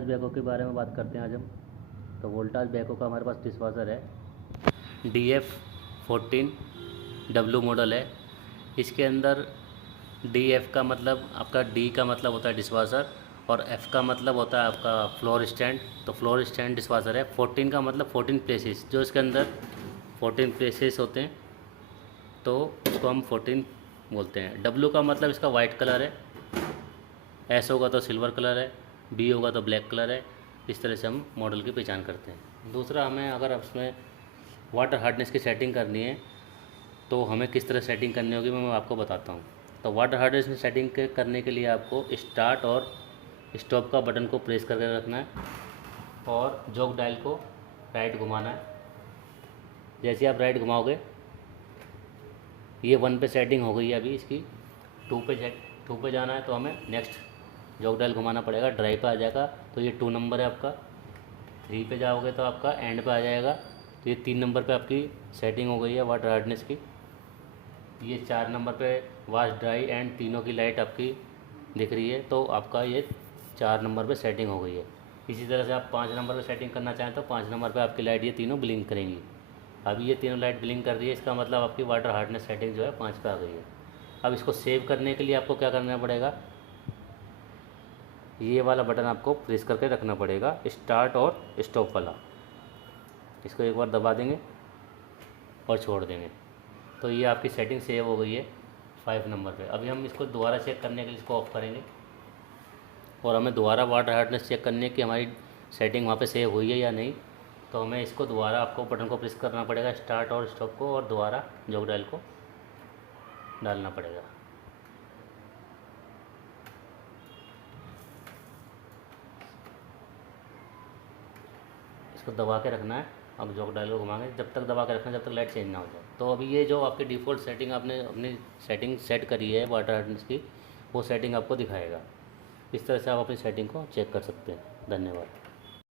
वोल्टास बैको के बारे में बात करते हैं आज हम। तो वोल्टास बैको का हमारे पास डिशवाशर है, DF14W मॉडल है। इसके अंदर DF का मतलब आपका D का मतलब होता है डिशवाशर और F का मतलब होता है आपका फ्लोर स्टैंड। तो फ्लोर स्टैंड डिशवाशर है। 14 का मतलब 14 प्लेसेस, जो इसके अंदर 14 प्लेसेस होते हैं तो उसको हम 14 बोलते हैं। W का मतलब इसका वाइट कलर है, S होगा तो सिल्वर कलर है, B होगा तो ब्लैक कलर है। इस तरह से हम मॉडल की पहचान करते हैं। दूसरा, हमें अगर उसमें वाटर हार्डनेस की सेटिंग करनी है तो हमें किस तरह सेटिंग करनी होगी मैं आपको बताता हूँ। तो वाटर हार्डनेस में सेटिंग करने के लिए आपको स्टार्ट और स्टॉप का बटन को प्रेस करके रखना है और जॉक डायल को राइट घुमाना है। जैसे आप राइट घुमाओगे ये 1 पे सेटिंग हो गई है। अभी इसकी 2 पे जाना है तो हमें नेक्स्ट जॉक डायल घुमाना पड़ेगा, ड्राइव पे आ जाएगा तो ये 2 नंबर है आपका। 3 पे जाओगे तो आपका एंड पे आ जाएगा, तो ये 3 नंबर पे आपकी सेटिंग हो गई है वाटर हार्डनेस की। ये 4 नंबर पे वॉश ड्राई एंड तीनों की लाइट आपकी दिख रही है, तो आपका ये 4 नंबर पे सेटिंग हो गई है। इसी तरह से आप 5 नंबर पे सेटिंग करना चाहें तो 5 नंबर पे आपकी लाइट ये तीनों ब्लिंक करेंगी। अभी ये तीनों लाइट ब्लिंक कर रही है, इसका मतलब आपकी वाटर हार्डनेस सेटिंग जो है 5 पे आ गई है। अब इसको सेव करने के लिए आपको क्या करना पड़ेगा, ये वाला बटन आपको प्रेस करके रखना पड़ेगा, स्टार्ट और स्टॉप वाला। इसको एक बार दबा देंगे और छोड़ देंगे तो ये आपकी सेटिंग सेव हो गई है 5 नंबर पे। अभी हम इसको दोबारा चेक करने के लिए इसको ऑफ़ करेंगे और हमें दोबारा वाटर हार्डनेस चेक करने की हमारी सेटिंग वहाँ पे सेव हुई है या नहीं, तो हमें इसको दोबारा आपको बटन को प्रेस करना पड़ेगा, स्टार्ट और स्टॉप को, और दोबारा जॉक डायल को डालना पड़ेगा। इसको दबा के रखना है। अब जॉक डायल को घुमाएंगे, जब तक दबा के रखना जब तक लाइट चेंज ना हो जाए। तो अभी ये जो आपकी डिफ़ॉल्ट सेटिंग आपने अपनी सेटिंग सेट करी है वाटर हार्डनेस की, वो सेटिंग आपको दिखाएगा। इस तरह से आप अपनी सेटिंग को चेक कर सकते हैं। धन्यवाद।